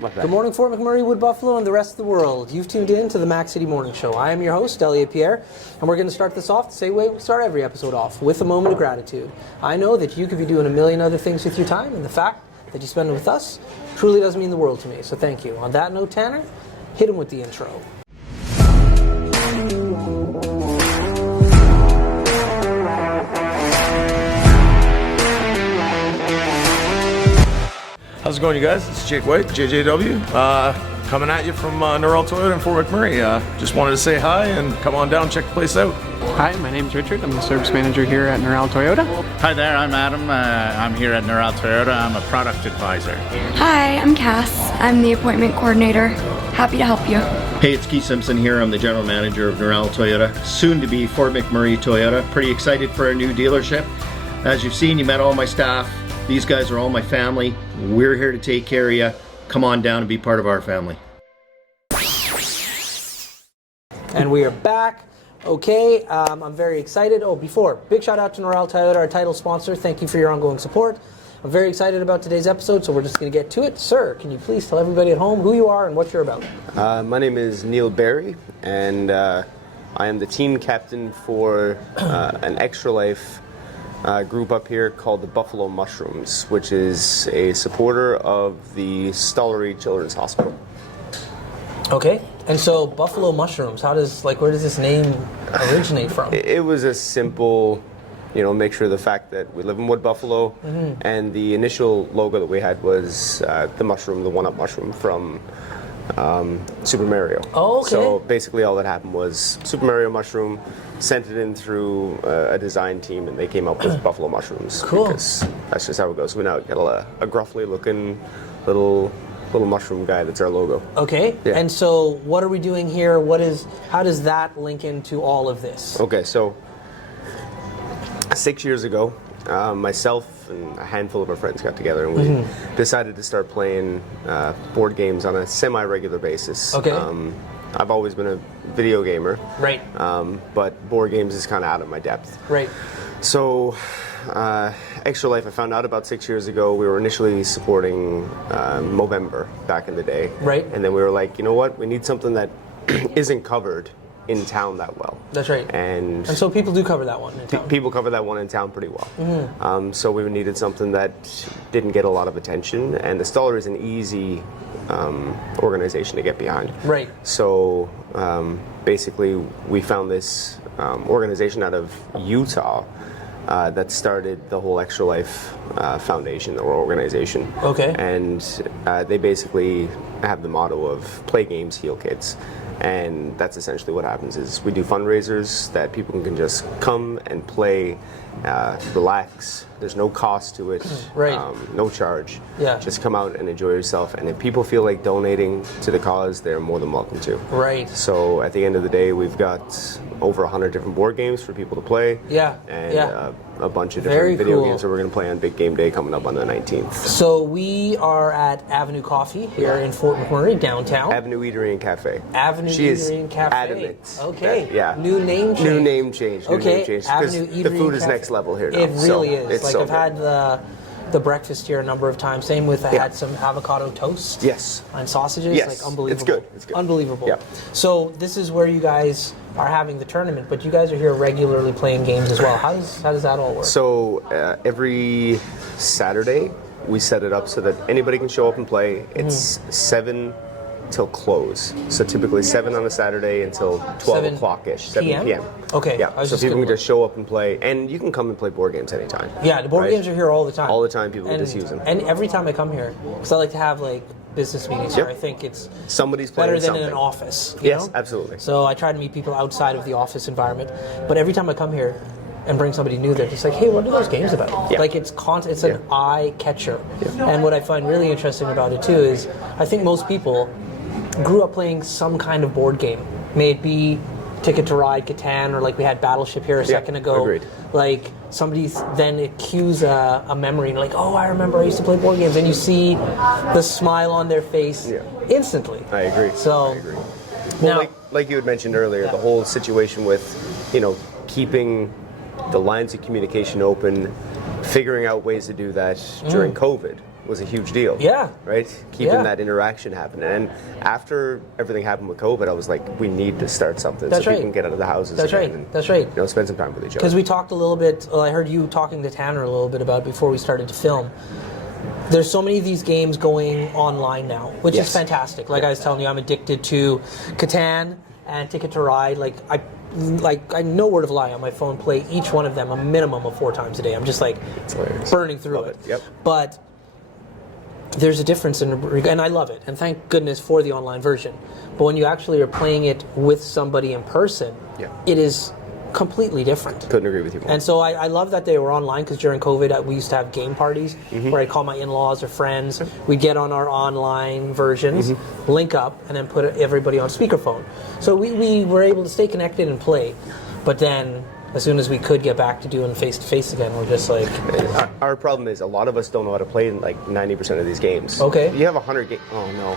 Good morning, Fort McMurray, Wood Buffalo, and the rest of the world. You've tuned in to the Mac City Morning Show. I am your host, Elliot Pierre, and we're going to start this off the same way we start every episode off, with a moment of gratitude. I know that you could be doing a million other things with your time, and the fact that you spend it with us truly does mean the world to me, so thank you. On that note, Tanner, hit him with the intro. How's it going, you guys? It's Jake White, JJW, coming at you from Neal Toyota in Fort McMurray. Just wanted to say hi and come on down, check the place out. Hi, my name's Richard. I'm the service manager here at Neal Toyota. Hi there, I'm Adam. I'm here at Neal Toyota. I'm a product advisor. Hi, I'm Cass. I'm the appointment coordinator. Happy to help you. Hey, it's Keith Simpson here. I'm the general manager of Neal Toyota, soon to be Fort McMurray Toyota. Pretty excited for our new dealership. As you've seen, you met all my staff. These guys are all my family. We're here to take care of you. Come on down and be part of our family. And we are back. Okay, I'm very excited. Big shout out to Neal Toyota, our title sponsor. Thank you for your ongoing support. I'm very excited about today's episode, so we're just going to get to it. Sir, can you please tell everybody at home who you are and what you're about? My name is Neal Barry, and I am the team captain for an Extra Life group up here called the Buffalo Mushrooms, which is a supporter of the Stollery Children's Hospital. Okay, and so Buffalo Mushrooms, where does this name originate from? It was a simple, mixture of the fact that we live in Wood Buffalo, and the initial logo that we had was the mushroom, the one-up mushroom from Super Mario. Oh, okay. So basically all that happened was Super Mario mushroom, sent it in through a design team, and they came up with Buffalo Mushrooms. Cool. Because that's just how it goes. We now got a gruffly looking little mushroom guy that's our logo. Okay, yeah. And so what are we doing here? How does that link into all of this? Okay, so 6 years ago, myself and a handful of our friends got together and we decided to start playing board games on a semi-regular basis. Okay. I've always been a video gamer. Right. But board games is kind of out of my depth. Right. So, Extra Life, I found out about 6 years ago. We were initially supporting Movember back in the day. Right. And then we were like, you know what? We need something that isn't covered in town that well. That's right. And so people do cover that one in town. People cover that one in town pretty well. So we needed something that didn't get a lot of attention, and the Stoller is an easy organization to get behind. Right. So basically we found this organization out of Utah that started the whole Extra Life Foundation or organization. Okay. And they basically have the motto of play games, heal kids. And that's essentially what happens is we do fundraisers that people can just come and play, relax. There's no cost to it, right. No charge. Yeah. Just come out and enjoy yourself. And if people feel like donating to the cause, they're more than welcome to. Right. So at the end of the day, we've got over 100 different board games for people to play. Yeah. And a bunch of Very different video cool. games that we're going to play on Big Game Day coming up on the 19th. So we are at Avenue Coffee here in Fort McMurray, downtown. Avenue Eatery and Cafe. Avenue She is Eatery and Cafe. adamant. Okay. That, yeah. New name change. New name change. Okay. Because Avenue Eatery the food and is Cafe. next level here now. It really is. It's Like so I've had the breakfast here a number of times. Same with I had some avocado toast. Yes. And sausages. Yes. Like unbelievable. It's good. It's good. Unbelievable. Yeah. So this is where you guys are having the tournament, but you guys are here regularly playing games as well. How does that all work? So every Saturday we set it up so that anybody can show up and play. It's 7 till close. So typically 7 on a Saturday until 12 o'clock-ish, 7 p.m. Okay. Yeah, so people can just show up and play, and you can come and play board games anytime. Yeah, the board right? games are here all the time. All the time, people can just use them. And every time I come here, because I like to have like business meetings here, Yep. I think it's Somebody's playing better than something. in an office. You Yes, know? absolutely. So I try to meet people outside of the office environment, but every time I come here and bring somebody new, they're just like, hey, what are those games about? Yeah. Like it's an eye catcher. Yeah. And what I find really interesting about it too is I think most people grew up playing some kind of board game. May it be Ticket to Ride, Catan, or like we had Battleship here a second ago. Agreed. Like somebody then cues a memory and like, oh, I remember I used to play board games, and you see the smile on their face instantly. I agree. So I agree. Well, now, like you had mentioned earlier, the whole situation with, keeping the lines of communication open, figuring out ways to do that during COVID. was a huge deal. Yeah. Right? Keeping Yeah. that interaction happening. And after everything happened with COVID, I was like, we need to start something That's so right. people can get out of the houses That's again right. and, That's right. you know, spend some time with each other. Because we talked a little bit, well, I heard you talking to Tanner a little bit about it before we started to film. There's so many of these games going online now, which Yes. is fantastic. Like I was telling you, I'm addicted to Catan and Ticket to Ride. I no word of a lie on my phone play each one of them a minimum of 4 times a day. I'm just like hilarious. burning through Love it. it. Yep. But there's a difference and I love it, and thank goodness for the online version. But when you actually are playing it with somebody in person, Yeah. it is completely different. Couldn't agree with you more. And so I love that they were online, because during COVID we used to have game parties Mm-hmm. where I'd call my in-laws or friends. We'd get on our online versions, Mm-hmm. link up, and then put everybody on speakerphone. So we were able to stay connected and play. But then as soon as we could get back to doing face-to-face again, we're just like... Our problem is a lot of us don't know how to play in like 90% of these games. Okay. You have 100 games. Oh, no.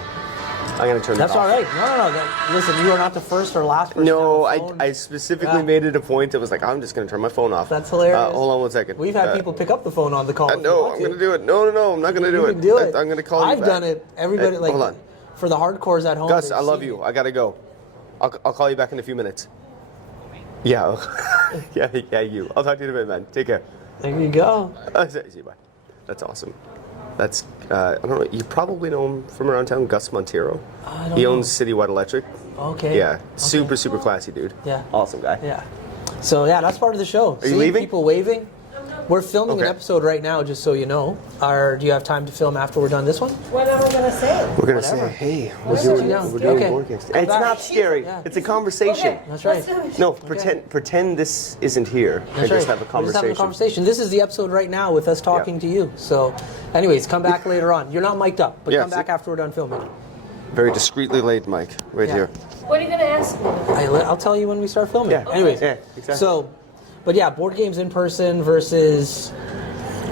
I'm going to turn That's this off. all right. No. Listen, you are not the first or last person No, to have a phone. I specifically Yeah. made it a point that was like, I'm just going to turn my phone off. That's hilarious. Hold on one second. We've had people pick up the phone on the call. if you No, want I'm going to do it. No, I'm not going to do You it. can do it. I'm going to call you I've back. done it. Everybody, Hey, like, hold on. for the hardcores at home. Gus, they've I love seen you. it. I got to go. I'll call you back in a few minutes. Yeah. yeah, you. I'll talk to you in a bit, man. Take care. There you go. See you, bye. That's awesome. That's, I don't know, you probably know him from around town, Gus Montero. He owns Citywide Electric. Okay. Yeah, super classy dude. Yeah. Awesome guy. Yeah. So yeah, that's part of the show. Are you leaving? People waving. We're filming an Okay. episode right now, just so you know. Do you have time to film after we're done this one? What am I going to say? We're going to Whatever. say, hey, Let's sit you down. we're doing Okay. board games. Come It's back. not scary. Yeah. It's a conversation. Okay. That's right. Let's do it. No, pretend this isn't here and That's just right. have a We're conversation. just having a conversation. This is the episode right now with us talking to you. So, anyways, come back later on. You're not mic'd up, but Yeah, come back after we're done filming. Very discreetly laid mic right Yeah. here. What are you going to ask me? I'll tell you when we start filming. Yeah. Anyways, Yeah, exactly. So, but yeah, board games in person versus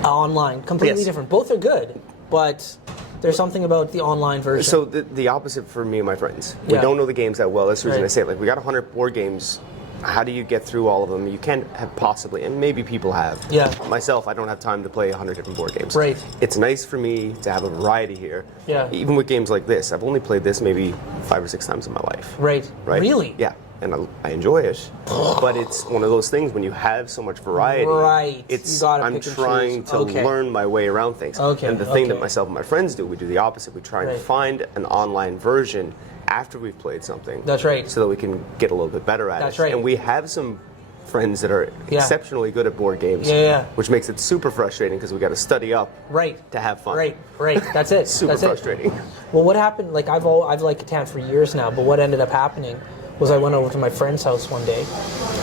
online, completely Yes. different. Both are good, but there's something about the online version. So the opposite for me and my friends. We Yeah. don't know the games that well. That's the reason Right. I say it. Like, we got 100 board games. How do you get through all of them? You can't have possibly, and maybe people have. Yeah. Myself, I don't have time to play 100 different board games. Right. It's nice for me to have a variety here. Yeah. Even with games like this, I've only played this maybe 5 or 6 times in my life. Right. Right? Really? Yeah. And I enjoy it, but it's one of those things when you have so much variety. Right. It's You gotta I'm pick and trying choose. to Okay. learn my way around things. Okay, And the thing that okay. myself and my friends do, we do the opposite. We try and Right. find an online version after we've played something. That's right. So that we can get a little bit better at That's it. right. And we have some friends that are Yeah. exceptionally good at board games. Yeah. Which makes it super frustrating because we got to study up. Right. To have fun. Right. That's it. Super That's frustrating. It. Well, what happened? Like I've liked Catan for years now, but what ended up happening was I went over to my friend's house one day,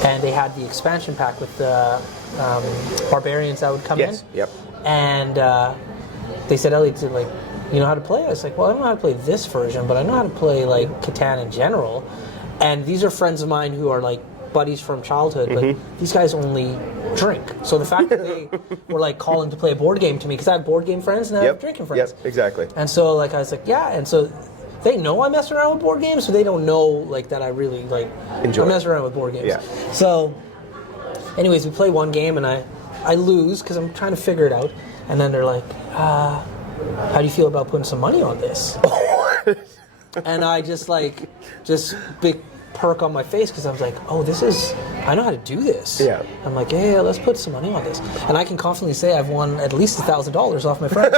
and they had the expansion pack with the barbarians that would come Yes. in. Yep. And they said, Elliot, like, you know how to play? I was like, well, I don't know how to play this version, but I know how to play like Catan in general. And these are friends of mine who are like buddies from childhood, but these guys only drink. So the fact that they were like calling to play a board game to me, because I have board game friends and I have drinking friends. Yep. Exactly. And so like I was like, yeah, and so they know I mess around with board games, so they don't know like that I really like Enjoy I it. mess around with board games. Yeah. So anyways, we play one game and I lose because I'm trying to figure it out, and then they're like, how do you feel about putting some money on this? And I just big perk on my face because I was like, oh, I know how to do this. Yeah. I'm like, yeah, let's put some money on this. And I can confidently say I've won at least $1,000 off my friends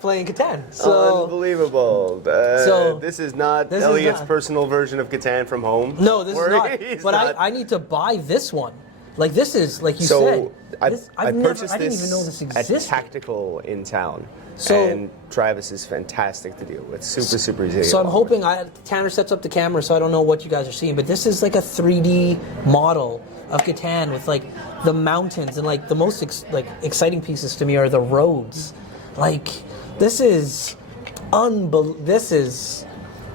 playing Catan. So Unbelievable. so this is not this is Elliot's not- personal version of Catan from home. no, this is Where not. he's But not. I need to buy this one. Like this is like you So said. I I've purchased I didn't this even know this at existed. Tactical in town. So- and Travis is fantastic to deal with. Super easy. to So get I'm along with. hoping Tanner sets up the camera, so I don't know what you guys are seeing, but this is like a 3D model of Catan with like the mountains, and like the most exciting pieces to me are the roads. Like this is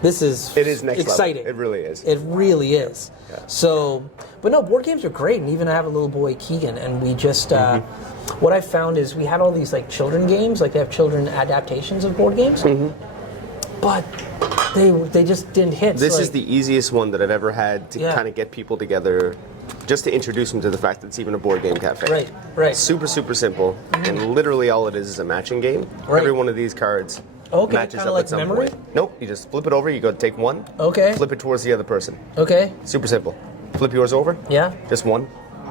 This is It is next exciting. level. It really is. It really is. Yeah. So, but no, board games are great, and even I have a little boy Keegan, and we just Mm-hmm. what I found is we had all these like children games, like they have children adaptations of board games, but they just didn't hit. This So, is like, the easiest one that I've ever had to Yeah. kind of get people together just to introduce them to the fact that it's even a board game cafe. Right, right. Super, super simple, and literally all it is a matching game. Right. Every one of these cards matches kinda up like at some memory? point. Nope, you just flip it over, you go take one, Okay. flip it towards the other person. Okay. Super simple. Flip yours over, Yeah. just one,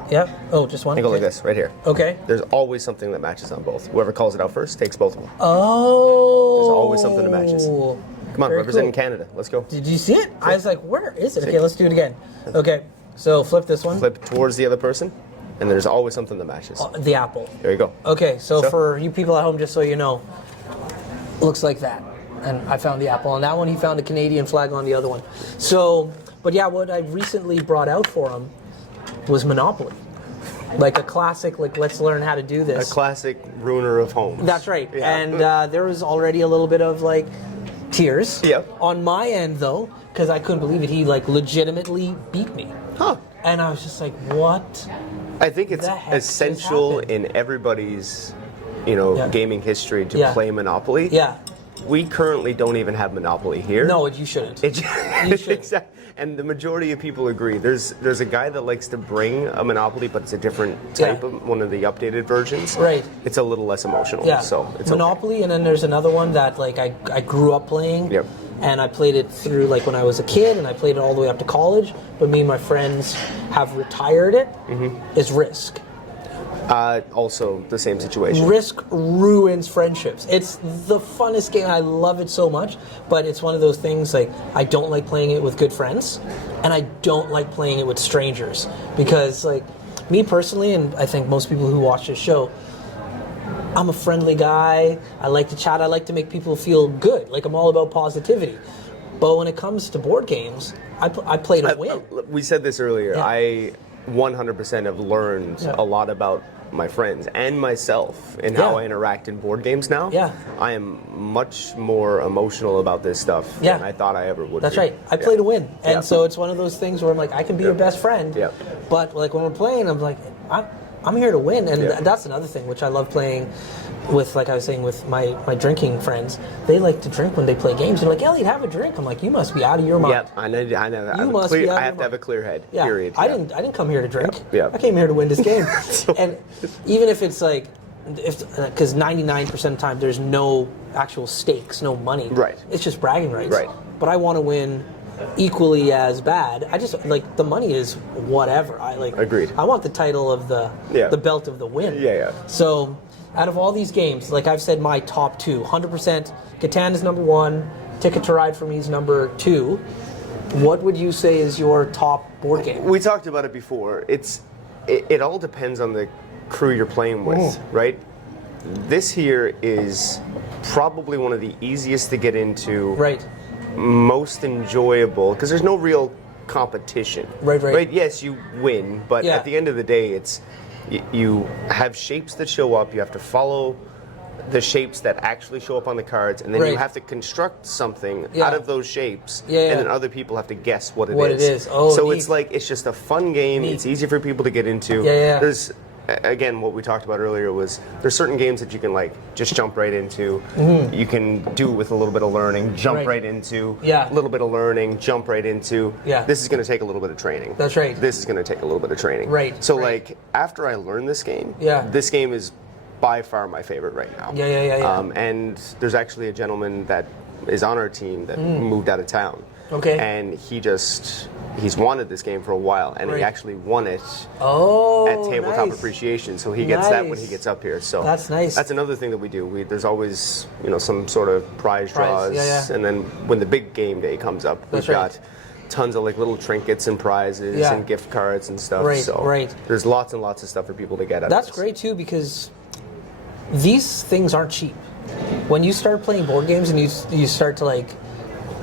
Yeah. Oh, just one. and go like Okay. this, right here. Okay. There's always something that matches on both. Whoever calls it out first takes both of them. Oh. There's always something that matches. Come on, Very representing cool. Canada. Let's go. Did you see it? I was like, where is it? Okay, let's do it again. Okay, so flip this one. Flip towards the other person, and there's always something that matches. The apple. There you go. Okay, so So? for you people at home, just so you know, looks like that. And I found the apple on that one. He found a Canadian flag on the other one. So, but yeah, what I recently brought out for him was Monopoly. Like a classic, like let's learn how to do A this. classic ruiner of homes. That's right. Yeah. And there was already a little bit of like tears. Yep. On my end though, because I couldn't believe it. He like legitimately beat me. Huh. And I was just like, what? I think it's The heck just essential happened? in everybody's, you know, Yeah. gaming history to Yeah. play Monopoly. Yeah. We currently don't even have Monopoly here. No, you shouldn't. It, You should. exactly. And the majority of people agree. There's a guy that likes to bring a Monopoly, but it's a different type Yeah. of one of the updated versions. Right. It's a little less emotional. Yeah. So it's Monopoly, and then there's another one that like I grew up playing. Yep. And I played it through like when I was a kid, and I played it all the way up to college. But me and my friends have retired it. Is Risk. Also the same situation. Risk ruins friendships. It's the funnest game. I love it so much, but it's one of those things like I don't like playing it with good friends, and I don't like playing it with strangers because like me personally, and I think most people who watch this show, I'm a friendly guy. I like to chat. I like to make people feel good. Like I'm all about positivity. But when it comes to board games, I play to win. We said this earlier. Yeah. I 100% have learned Yeah. a lot about my friends and myself in how Yeah. I interact in board games now. Yeah. I am much more emotional about this stuff Yeah. than I thought I ever would That's be. right. I play to win, and Yeah. so it's one of those things where I'm like, I can be your best friend. Yeah. But like when we're playing, I'm like, I'm here to win, and Yeah. that's another thing which I love playing with. Like I was saying with my drinking friends, they like to drink when they play games. They're like, Elliot, have a drink. I'm like, you must be out of your mind. Yep, I know. You must be out of I your have to have a mind. clear head. Yeah. Period. I Yeah. didn't come here to drink. Yeah. I came here to win this game. And even if it's like, because 99% of the time there's no actual stakes, no money. Right. It's just bragging rights. Right. But I want to win equally as bad. I just like the money is whatever. I like. Agreed. I want the title of the Yeah. the belt of the win. Yeah, yeah. So out of all these games, like I've said, my top two, 100%. Catan is number one. Ticket to Ride for me is number two. What would you say is your top board game? We talked about it before. It all depends on the crew you're playing with, right? This here is probably one of the easiest to get into. Right. Most enjoyable because there's no real competition. Right. Yes, you win, but Yeah. at the end of the day, it's you have shapes that show up. You have to follow the shapes that actually show up on the cards, and then you Right. have to construct something Yeah. out of those shapes, Yeah, yeah. and then other people have to guess what it is. What it is. Oh, so neat. it's like it's just a fun game. Neat. It's easy for people to get into. Yeah. There's again, what we talked about earlier was there's certain games that you can like just jump right into. You can do with a little bit of learning, jump Right. right into. Yeah. A little bit of learning, jump right into. Yeah. This is going to take a little bit of training. That's right. This is going to take a little bit of training. Right, So right. like after I learned this game, Yeah. this game is by far my favorite right now. Yeah. And there's actually a gentleman that is on our team that moved out of town. Okay. And he's wanted this game for a while, and Right. he actually won it Oh, at Tabletop nice. Appreciation, so he gets that when Nice. he gets up here. So That's nice. That's another thing that we do. There's always some sort of prize draws, yeah. and then when the big game day comes up, That's we've right. got tons of like little trinkets and prizes Yeah. and gift cards and stuff. Right, so right. there's lots and lots of stuff for people to get out That's of this. great too because these things aren't cheap. When you start playing board games and you start to like,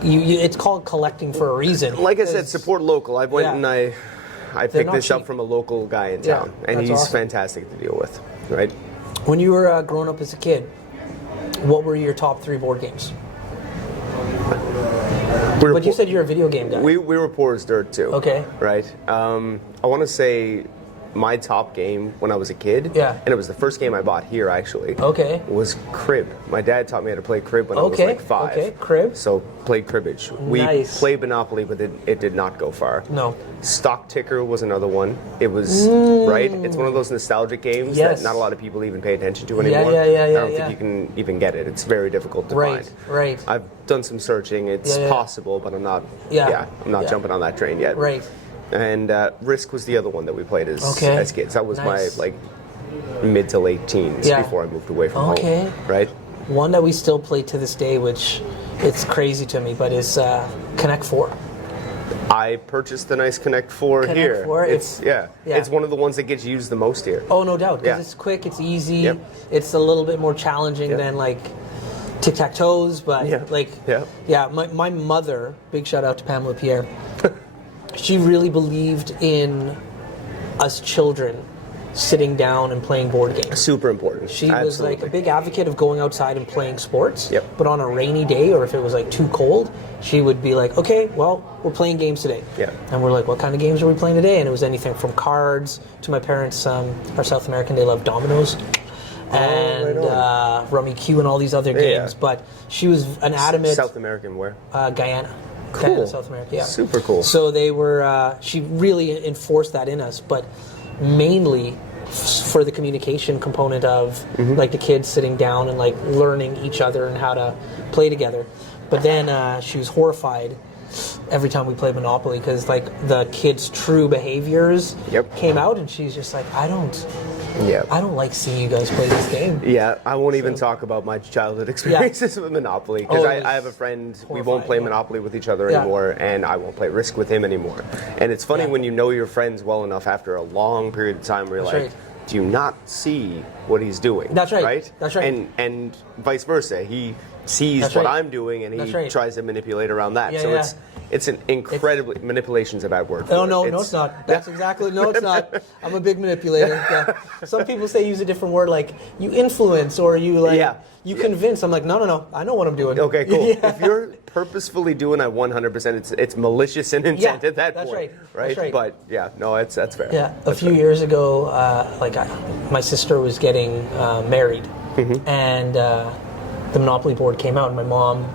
it's called collecting for a reason. Like I said, Because- support local. I went Yeah. and I picked not this up cheap. from a local guy in Yeah, town, and that's he's awesome. fantastic to deal with, right? When you were growing up as a kid, what were your top three board games? But you said you're a video game guy. we were poor as dirt too. Okay. Right. I want to say my top game when I was a kid, Yeah. and it was the first game I bought here actually. Okay. Was crib. My dad taught me how to play crib when I was Okay, like 5. okay, crib. So played cribbage. We Nice. played Monopoly, but it did not go far. No. Stock Ticker was another one. It was right. It's one of those nostalgic games Yes. that not a lot of people even pay attention to Yeah, anymore. yeah, I don't yeah. think you can even get it. It's very difficult to Right, find. right. I've done some searching. It's Yeah, yeah. possible, but I'm not. Yeah. I'm not Yeah. jumping on that train yet. Right. And Risk was the other one that we played as kids. That was Nice. my like mid to late teens Yeah. before I moved away from Okay. home. Right. One that we still play to this day, which it's crazy to me, but is Connect 4. I purchased the nice Connect 4 Connect here. 4, It's yeah. It's one of the ones that gets used the most here. Oh, no doubt, because Yeah. it's quick, it's easy, Yep. it's a little bit more challenging Yep. than like tic-tac-toes, but Yeah. like, Yeah. my mother, big shout out to Pamela Pierre, she really believed in us children sitting down and playing board games. Super important. She was like a Absolutely. big advocate of going outside and playing sports. Yep. But on a rainy day, or if it was like too cold, she would be like, "Okay, well, we're playing games today." Yeah. And we're like, "What kind of games are we playing today?" And it was anything from cards to my parents. Our South American, they love dominoes, and right Rummy Q and all these other Yeah. games. But she was an adamant South American where? Guyana. Cool. Guyana, South America. Yeah. Super cool. So they were. She really enforced that in us, but mainly for the communication component of like the kids sitting down and like learning each other and how to play together. But then she was horrified every time we played Monopoly because like the kids' true behaviors came out, and she's just like, I don't like seeing you guys play this game. Yeah, I won't even talk about my childhood experiences with Monopoly because Oh, I have a friend. We won't horrifying, play yeah. Monopoly with each other Yeah. anymore, and I won't play Risk with him anymore. And it's funny when you know your friends well enough after a long period of time where you're That's like, right. do you not see what he's doing? That's right. Right? That's right. And vice versa. He sees That's what right. I'm doing, and he That's right. tries to manipulate around that. Yeah, so yeah. it's an incredibly manipulation's a bad word. For Oh it. no, it's not. That's exactly no, it's not. I'm a big manipulator. Yeah. Some people say use a different word like you influence or you like you convince. I'm like no. I know what I'm doing. Okay, cool. Yeah. If you're purposefully doing it 100%, it's malicious in intent at that that's point. right. That's right. But yeah, no, that's fair. Yeah, a few years ago, my sister was getting married, and the Monopoly board came out, and my mom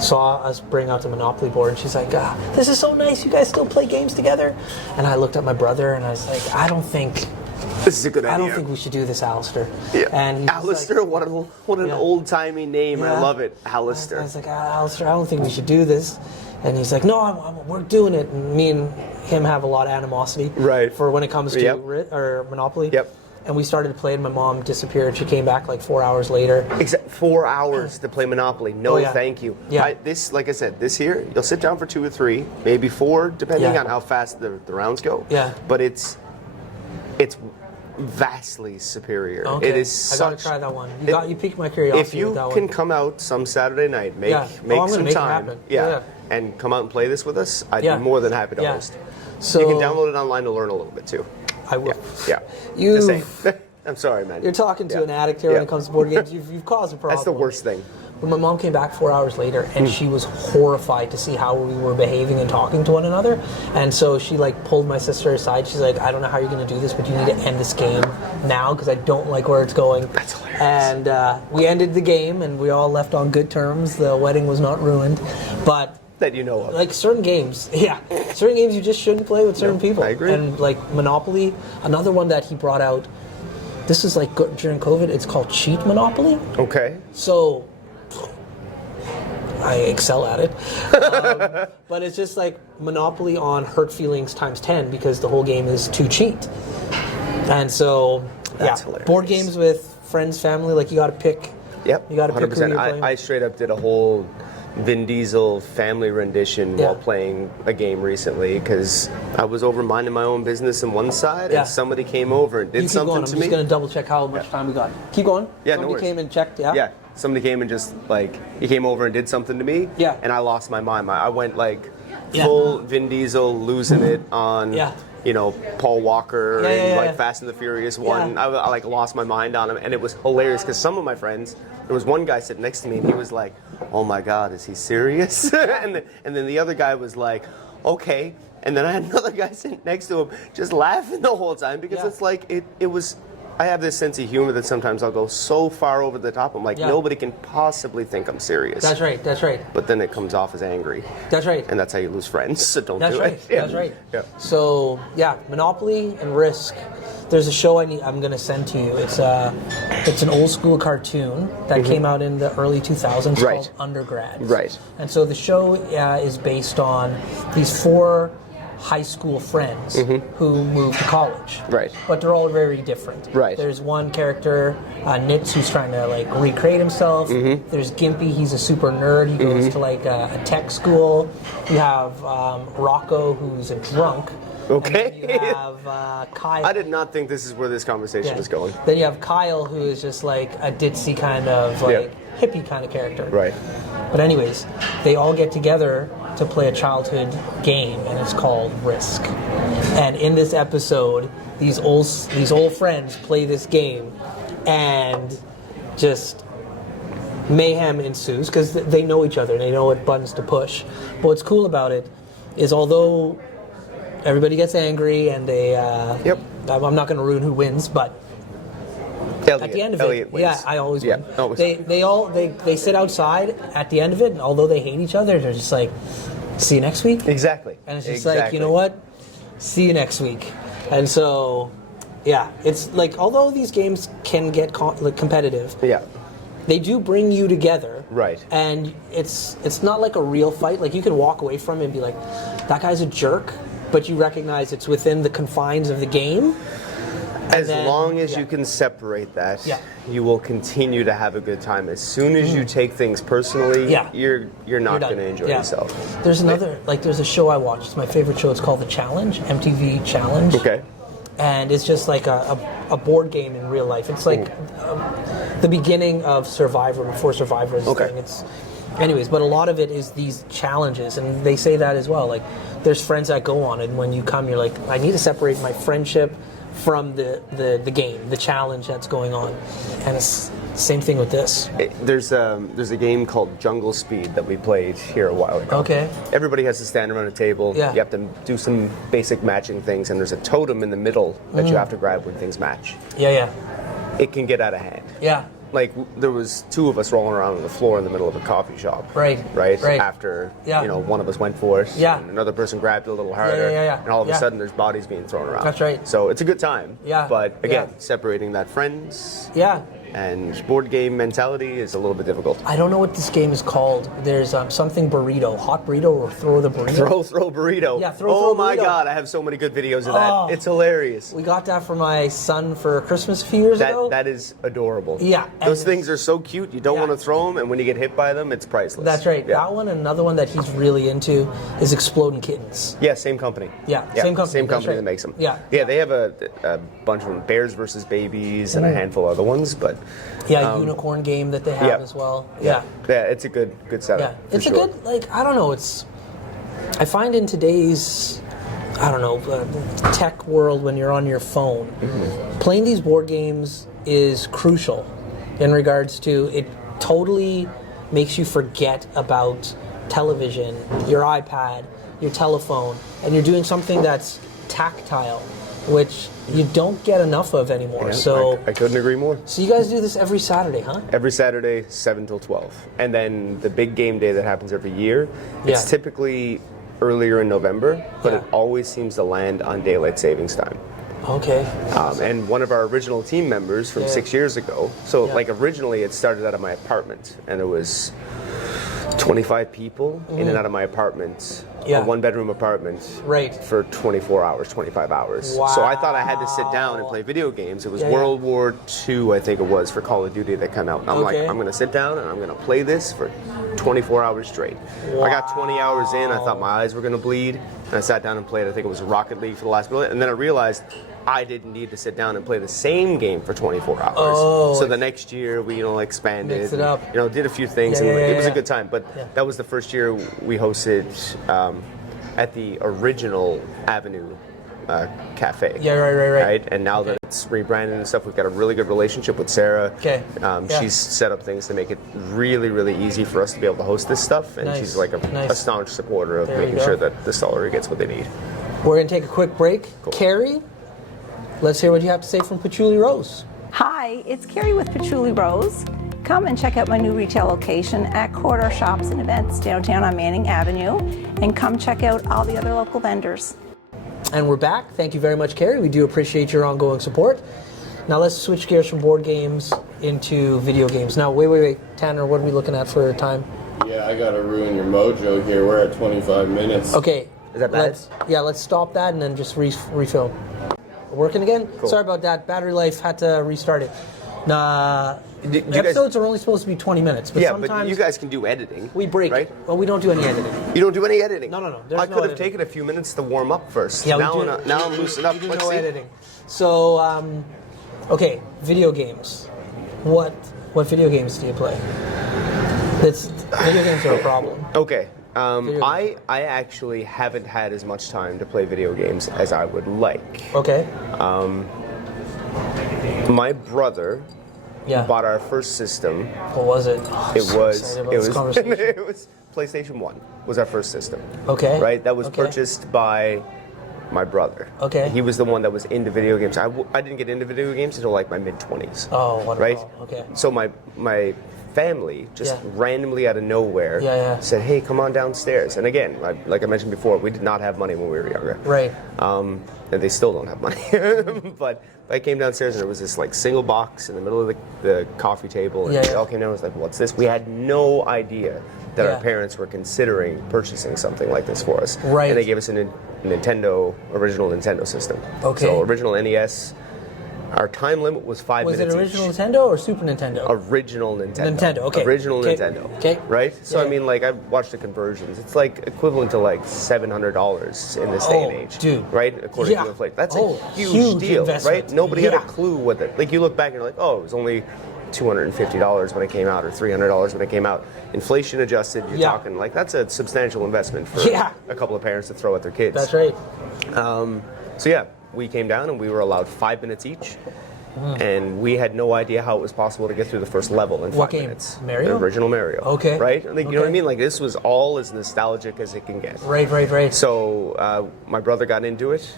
saw us bring out the Monopoly board, and she's like, "This is so nice. You guys still play games together?" And I looked at my brother, and I was like, "I don't think This is a good idea. I don't think we should do this, Alistair." Yeah. And he's Alistair, like, what an old-timey name. I Yeah. love it. I Alistair. was like, Alistair, I don't think we should do this. And he's like, no, we're doing it. And me and him have a lot of animosity for when it comes to or Monopoly. Yep. And we started playing. My mom disappeared. She came back like 4 hours later. 4 hours to play Monopoly. No, Oh, yeah. thank you. Yeah. Like I said, this here, you'll sit down for 2 or 3, maybe 4, depending Yeah. on how fast the rounds go. Yeah. But it's vastly superior. Okay. It is I such. gotta try that one. You piqued my curiosity If you with that can one. come out some Saturday night, make I'm gonna some make it time, happen. yeah, Yeah. and come out and play this with us, I'd Yeah. be more than happy to Yeah. host. So You can download it online to learn a little bit too. I will. Yeah. You- Just saying. I'm sorry, man. You're talking to Yeah. an addict here when Yeah. it comes to board games. You've caused a problem. That's the worst thing. But my mom came back 4 hours later, and she was horrified to see how we were behaving and talking to one another. And so she like pulled my sister aside. She's like, "I don't know how you're going to do this, but you need to end this game now because I don't like where it's going." That's hilarious. And we ended the game, and we all left on good terms. The wedding was not ruined, but That you know of. like certain games, certain games you just shouldn't play with certain people. I agree. And like Monopoly, another one that he brought out. This is like during COVID. It's called Cheat Monopoly. Okay. So I excel at it. But it's just like Monopoly on hurt feelings times 10 because the whole game is to cheat. And so, That's hilarious. board games with friends, family, like you got to pick. Yep. You got to pick who 100%. you're playing. I straight up did a whole Vin Diesel family rendition Yeah. while playing a game recently because I was over minding my own business on one side Yeah. and somebody came over and did You keep something going. I'm to just me. going to double check how much time we got. Keep going. Yeah, no Somebody worries. came and checked, yeah? Yeah, somebody came and just like he came over and did something to me. Yeah. And I lost my mind. I went like Yeah. full Vin Diesel losing it on. Yeah. You know, Paul Walker Yeah, and yeah, like yeah. Fast and the Furious one. Yeah. I like lost my mind on him, and it was hilarious because some of my friends, there was one guy sitting next to me, and he was like, "Oh my God, is he serious?" and then the other guy was like, okay. And then I had another guy sitting next to him just laughing the whole time because it's like, it was, I have this sense of humor that sometimes I'll go so far over the top. I'm like, nobody can possibly think I'm serious. That's right. That's right. But then it comes off as angry. That's right. And that's how you lose friends, so don't That's do right. it. That's right. Yeah. So, Monopoly and Risk. There's a show I'm going to send to you. It's an old school cartoon that came out in the early 2000s called Undergrads. Right. And so the show is based on these 4 high school friends who moved to college. Right. But they're all very different. Right. There's one character, Nitz, who's trying to like recreate himself. There's Gimpy, he's a super nerd. He goes to like a tech school. You have Rocco, who's a drunk. Okay. And then you have Kyle. I did not think this is where this conversation was going. Then you have Kyle, who is just like a ditzy kind of like hippie kind of character. Right. But anyways, they all get together to play a childhood game, and it's called Risk. And in this episode, these old friends play this game, and just mayhem ensues because they know each other and they know what buttons to push. But what's cool about it is, although everybody gets angry and they I'm not going to ruin who wins, but at the end of it, wins. I always win. Always. They sit outside at the end of it, and although they hate each other, they're just like, see you next week. Exactly. And it's just like, you know what? See you next week. And so, it's like, although these games can get competitive, they do bring you together. Right. And it's not like a real fight. Like, you can walk away from it and be like, that guy's a jerk, but you recognize it's within the confines of the game. As long as you can separate that, you will continue to have a good time. As soon as you take things personally, you're not going to enjoy yourself. There's another, there's a show I watch. It's my favorite show. It's called The Challenge, MTV Challenge. Okay. And it's just like a board game in real life. It's like the beginning of Survivor, before Survivor is a thing. Anyways, but a lot of it is these challenges, and they say that as well. Like, there's friends that go on, and when you come, you're like, I need to separate my friendship from the game, the challenge that's going on. And it's the same thing with this. There's a game called Jungle Speed that we played here a while ago. Okay. Everybody has to stand around a table. Yeah. You have to do some basic matching things, and there's a totem in the middle that you have to grab when things match. Yeah. It can get out of hand. Yeah. Like, there was 2 of us rolling around on the floor in the middle of a coffee shop. Right. After, one of us went for it. Yeah. And another person grabbed it a little harder. And all of a sudden, there's bodies being thrown around. That's right. So it's a good time. Yeah. But again, separating that friends. Yeah. And board game mentality is a little bit difficult. I don't know what this game is called. There's something burrito, hot burrito, or throw the burrito. Throw burrito. Yeah, throw Oh my burrito. God, I have so many good videos of that. It's hilarious. We got that for my son for Christmas a few years ago. That is adorable. Yeah. Those things are so cute. You don't want to throw them, and when you get hit by them, it's priceless. That's right. Yeah. That one, another one that he's really into is Exploding Kittens. Yeah, same company. Yeah, same company. Same That's company right. that makes them. Yeah. Yeah, they have a bunch of them. Bears versus Babies and a handful of other ones, but unicorn game that they have as well. Yeah. Yeah, it's a good setup. Yeah. It's a good, I don't know, I find in today's, tech world, when you're on your phone, playing these board games is crucial in regards to, it totally makes you forget about television, your iPad, your telephone, and you're doing something that's tactile, which you don't get enough of anymore. Yeah, so I couldn't agree more. So you guys do this every Saturday, huh? Every Saturday, 7 till 12. And then the big game day that happens every year, it's typically earlier in November, but it always seems to land on daylight savings time. Okay. And one of our original team members from 6 years ago, originally it started out of my apartment, and it was 25 people in and out of my apartment, a one-bedroom apartment, for 24 hours, 25 hours. Wow. So I thought I had to sit down and play video games. It was World War II, I think it was, for Call of Duty that came out. And I'm like, I'm going to sit down and I'm going to play this for 24 hours straight. Wow. I got 20 hours in, I thought my eyes were going to bleed, and I sat down and played, I think it was Rocket League for the last minute, and then I realized I didn't need to sit down and play the same game for 24 hours. So the next year we, expanded. Mixed it up. And, did a few things, and it was a good time. But that was the first year we hosted at the original Avenue cafe. Yeah, right. And now that it's rebranded and stuff, we've got a really good relationship with Sarah. Okay. She's set up things to make it really, really easy for us to be able to host this stuff, and Nice. she's like a staunch supporter of There you making go. sure that the stollery gets what they need. We're going to take a quick break. Cool. Carrie, let's hear what you have to say from Patchouli Rose. Hi, it's Carrie with Patchouli Rose. Come and check out my new retail location at Corridor Shops and Events downtown on Manning Avenue, and come check out all the other local vendors. And we're back. Thank you very much, Carrie. We do appreciate your ongoing support. Now let's switch gears from board games into video games. Now, wait. Tanner, what are we looking at for time? Yeah, I gotta ruin your mojo here. We're at 25 minutes. Okay. Is that bad? Let's stop that and then just refill. Working again? Cool. Sorry about that. Battery life had to restart it. Nah, Do you episodes are only supposed to be 20 minutes, but Yeah, sometimes but you guys can do editing. we break right? it. Well, we don't do any editing. You don't do any editing? No. There's I no could have editing. taken a few minutes to warm up first. Yeah, now, we do. now I'm loosened up. We do Let's no see. editing. So, okay, video games. What video games do you play? Video games are a problem. Okay. Video I actually haven't had as much time to play video games as I would like. Okay. My brother Yeah. bought our first system. What was it? Oh, It so was excited about this conversation. it was PlayStation 1 was our first system. Okay. Right? That was Okay. purchased by my brother. Okay. He was the one that was into video games. I didn't get into video games until like my mid-20s. Oh, wonderful. Right? Okay. So my family just Yeah. randomly out of nowhere said, "Hey, come on downstairs." And again, like I mentioned before, we did not have money when we were younger. Right. And they still don't have money. But I came downstairs and there was this like single box in the middle of the coffee table, and we all came down and was like, "What's this?" We had no idea that Yeah. our parents were considering purchasing something like this for us. Right. And they gave us a original Nintendo system. Okay. So original NES. Our time limit was 5 Was it minutes original each. Nintendo or Super Nintendo? Original Nintendo. Nintendo, okay. Original Okay. Nintendo. Okay. Right? So, Yeah. I mean, like, I've watched the conversions. It's, like, equivalent to, like, $700 in this day and age. Dude. Right? According Yeah. to inflation. That's Oh, a huge huge deal, investment. right? Nobody had Yeah. a clue what it... Like, you look back and you're like, oh, it was only $250 when it came out or $300 when it came out. Inflation adjusted, you're Yeah. talking, like, that's a substantial investment for a couple of parents to throw at their kids. That's right. So yeah, we came down and we were allowed 5 minutes each. And we had no idea how it was possible to get through the first level in 5 What game? minutes. Mario? The original Mario. Okay. Right? Like, you know what I Okay. mean? Like, this was all as nostalgic as it can get. Right. So my brother got into it.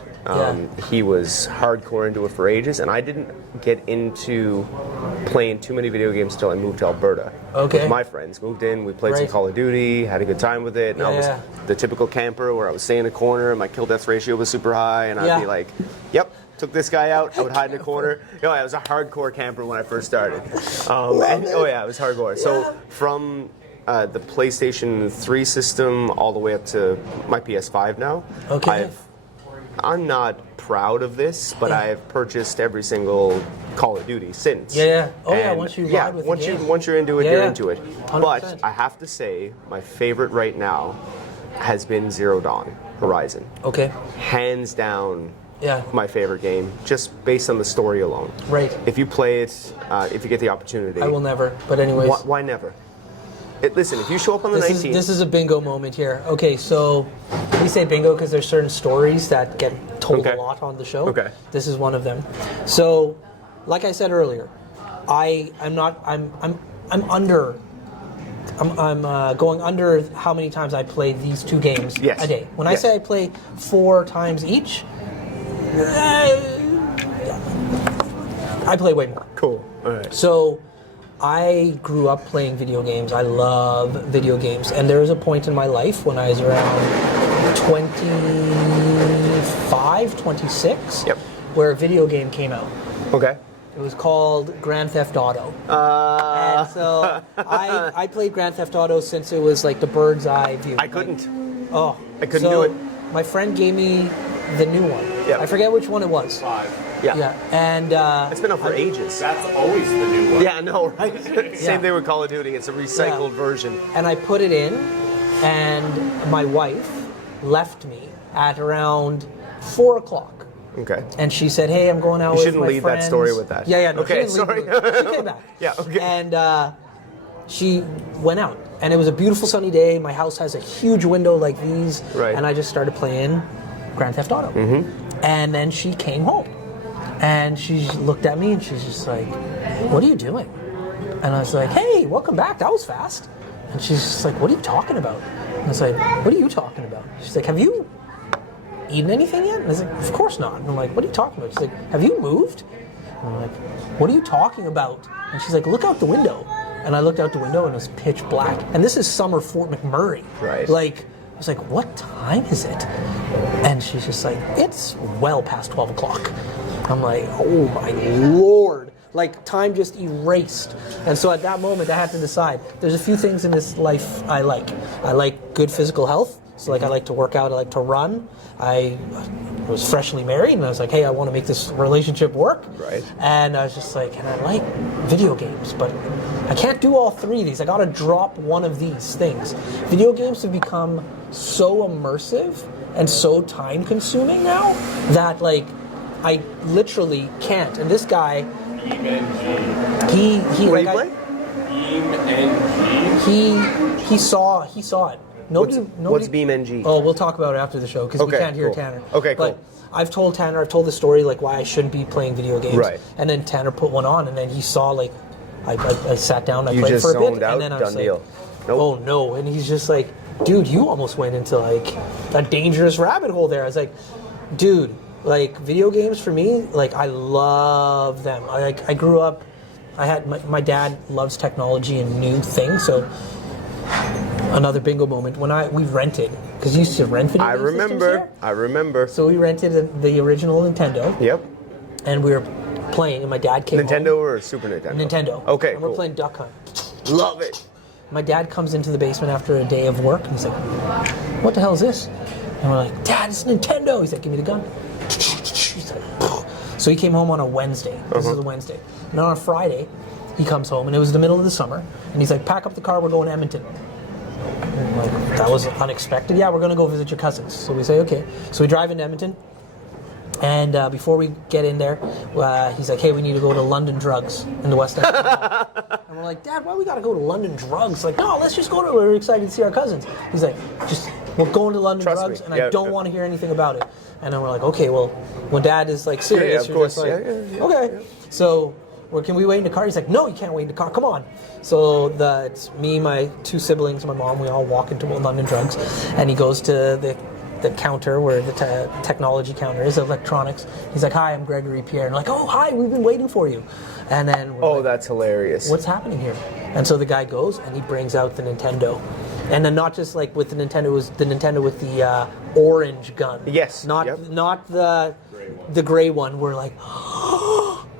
He was hardcore into it for ages, and I didn't get into playing too many video games until I moved to Alberta. Okay. With my friends. Moved in, we played some Right. Call of Duty, had a good time with it. And I was Yeah. the typical camper where I would stay in a corner and my kill death ratio was super high, and I'd Yeah. be like, yep. Took this guy out, I would hide in a corner. I was a hardcore camper when I first started. It was hardcore. So from the PlayStation 3 system all the way up to my PS5 now, Okay. I'm not proud of this, but I've purchased every single Call of Duty since. Yeah. Oh, yeah, And once you ride with the game. once you're into it, Yeah, you're yeah. into it. 100%. But I have to say, my favorite right now has been Zero Dawn Horizon. Okay. Hands down, Yeah. my favorite game, just based on the story alone. Right. If you play it, if you get the opportunity. I will never. But anyways. Why never? Listen, if you show up on the This 19th. is a bingo moment here. Okay, so we say bingo because there's certain stories that get told Okay. a lot on the show. Okay. This is one of them. So, like I said earlier, I'm going under how many times I play these two games a day. When I say I play 4 times each, I play way more. Cool. All right. So I grew up playing video games. I love video games. And there was a point in my life when I was around 25, 26, where a video game came out. Okay. It was called Grand Theft Auto. And so I played Grand Theft Auto since it was like the bird's eye view. I couldn't. Oh. I couldn't do it. My friend gave me the new one. Yep. I forget which one it was. 5. Yeah. And It's been out for ages. That's always the new one. Yeah, no, right? Same thing with Call of Duty. It's a recycled version. And I put it in, and my wife left me at around 4 o'clock. Okay. And she said, "Hey, I'm going out You with shouldn't my lead friends." that story with that. Yeah, no, Okay, she didn't lead sorry. me. She came back. Yeah, okay. And she went out, and it was a beautiful sunny day. My house has a huge window like these, Right. and I just started playing Grand Theft Auto. And then she came home. And she looked at me and she's just like, what are you doing? And I was like, hey, welcome back. That was fast. And she's just like, what are you talking about? And I was like, what are you talking about? She's like, have you eaten anything yet? And I was like, of course not. And I'm like, what are you talking about? She's like, have you moved? And I'm like, what are you talking about? And she's like, look out the window. And I looked out the window and it was pitch black. And this is summer Fort McMurray. Right. Like, I was like, what time is it? And she's just like, it's well past 12 o'clock. I'm like, oh my Lord. Like, time just erased. And so at that moment, I had to decide. There's a few things in this life I like. I like good physical health. So, like, I like to work out. I like to run. I was freshly married, and I was like, hey, I want to make this relationship work. Right. And I was just like, and I like video games, but I can't do all three of these. I got to drop one of these things. Video games have become so immersive and so time-consuming now that, like, I literally can't. And this guy... He what like do you play? he saw it. Nobody. What's BeamNG? Oh, we'll talk about it after the show because we can't hear cool. Tanner. Okay, cool. But I've told the story like why I shouldn't be playing video games. Right. And then Tanner put one on, and then he saw like I sat down, I You played just for a bit, zoned out, and then I was done deal. like, Nope. oh no, and he's just like, dude, you almost went into like a dangerous rabbit hole there. I was like, dude. Like, video games for me, like, I love them. I grew up, I had, my dad loves technology and new things, so another bingo moment, when we rented, because you used to rent video games. I remember. So we rented the original Nintendo. Yep. And we were playing, and my dad came Nintendo home. or Super Nintendo? Nintendo. Okay, And we're cool. playing Duck Hunt. Love it. My dad comes into the basement after a day of work, and he's like, what the hell is this? And we're like, Dad, it's Nintendo. He's like, give me the gun. So he came home on a Wednesday. This is a Wednesday. And on a Friday, he comes home, and it was the middle of the summer, and he's like, pack up the car, we're going to Edmonton. And like, that was unexpected. Yeah, we're going to go visit your cousins. So we say, okay. So we drive into Edmonton, and before we get in there, he's like, hey, we need to go to London Drugs in the West End. And we're like, Dad, why we got to go to London Drugs? Like, no, let's just go to, we're excited to see our cousins. He's like, we're going to London Trust Drugs, me. and I don't want to hear anything about it. And then we're like, okay, well, when Dad is like serious, of you're just course. like, Yeah. okay. So, can we wait in the car? He's like, no, you can't wait in the car. Come on. So it's me, my two siblings, my mom. We all walk into London Drugs, and he goes to the counter where the technology counter is, electronics. He's like, hi, I'm Gregory Pierre. And I'm like, oh, hi, we've been waiting for you. And then we're like, that's hilarious. what's happening here? And so the guy goes and he brings out the Nintendo. And then not just like with the Nintendo, it was the Nintendo with the orange gun. Yes. Not Yep. not the gray one. We're like,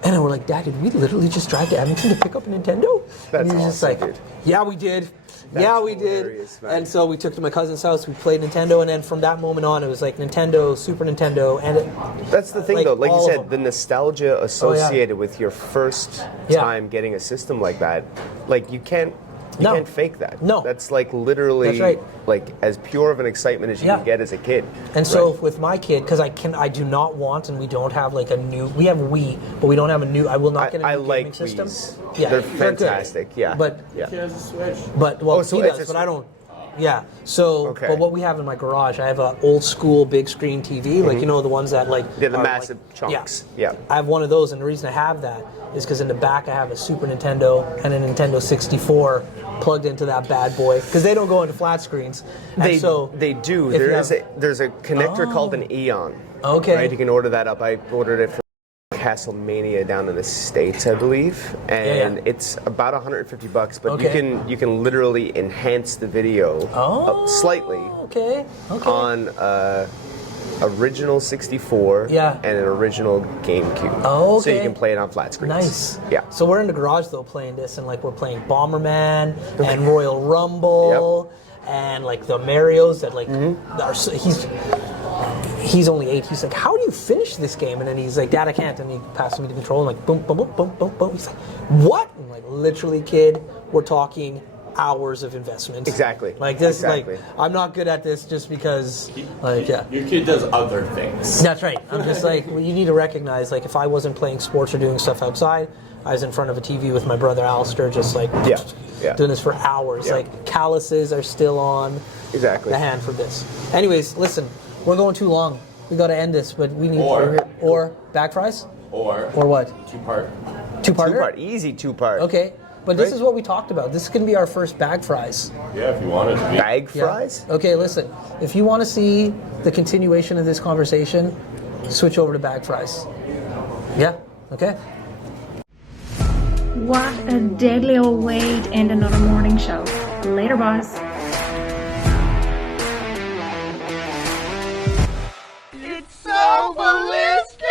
and then we're like, Dad, did we literally just drive to Edmonton to pick up a Nintendo? That's and he's just awesome, like, dude. yeah, we did. That's yeah, we did. hilarious, man. And so we took to my cousin's house, we played Nintendo, and then from that moment on, it was like Nintendo, Super Nintendo, and That's the thing, like, though. Like you all of said, them. the nostalgia associated with your first time getting a system like that, like you can't fake that. No. That's like literally That's right. like as pure of an excitement as you can get as a kid. And so with my kid, because I do not want, and we don't have like a new. We have Wii, but we don't have a new. I will not get a new I gaming like system. Wii's. Yeah, They're good. fantastic. Yeah. But yeah. But well, so he it's does, a but I don't. Yeah. So, Okay. but what we have in my garage, I have an old school big screen TV, like you know the ones that like Yeah, the are, massive like, chunks. Yeah. I have one of those, and the reason I have that is because in the back I have a Super Nintendo and a Nintendo 64 plugged into that bad boy because they don't go into flat screens. And They so they do. if you There's a connector called an Eon. Okay. Right, you can order that up. I ordered it from Castlemania down in the States, I believe, and it's about $150. But you can literally enhance the video slightly Okay. on original 64 and an original GameCube. Oh, okay. So you can play it on flat screens. Nice. Yeah. So we're in the garage though playing this, and like we're playing Bomberman and Royal Rumble and like the Marios that like he's only 8. He's like, how do you finish this game? And then he's like, Dad, I can't. And he passes me the control and like boom, boom, boom, boom, boom, boom. He's like, what? And like literally, kid, we're talking hours of investment. Exactly. Like this, Exactly. like I'm not good at this just because, like, yeah. Your kid does other things. That's right. I'm just like, well, you need to recognize, like, if I wasn't playing sports or doing stuff outside, I was in front of a TV with my brother Alistair, just like doing this for hours. Yeah. Like, calluses are still on Exactly. the hand for this. Anyways, listen, we're going too long. we got to end this, but we need or bag fries Or what? two-part. Two-parter? Two-part, easy two-part. Okay, but this Right. is what we talked about. This is going to be our first bag fries. Yeah, if you wanted to be. Bag Yeah. fries? Okay, listen. If you want to see the continuation of this conversation, switch over to bag fries. Yeah. Okay. What a deadly old way to end another morning show. Later, boss. It's so ballistic!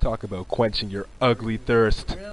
Talk about quenching your ugly thirst.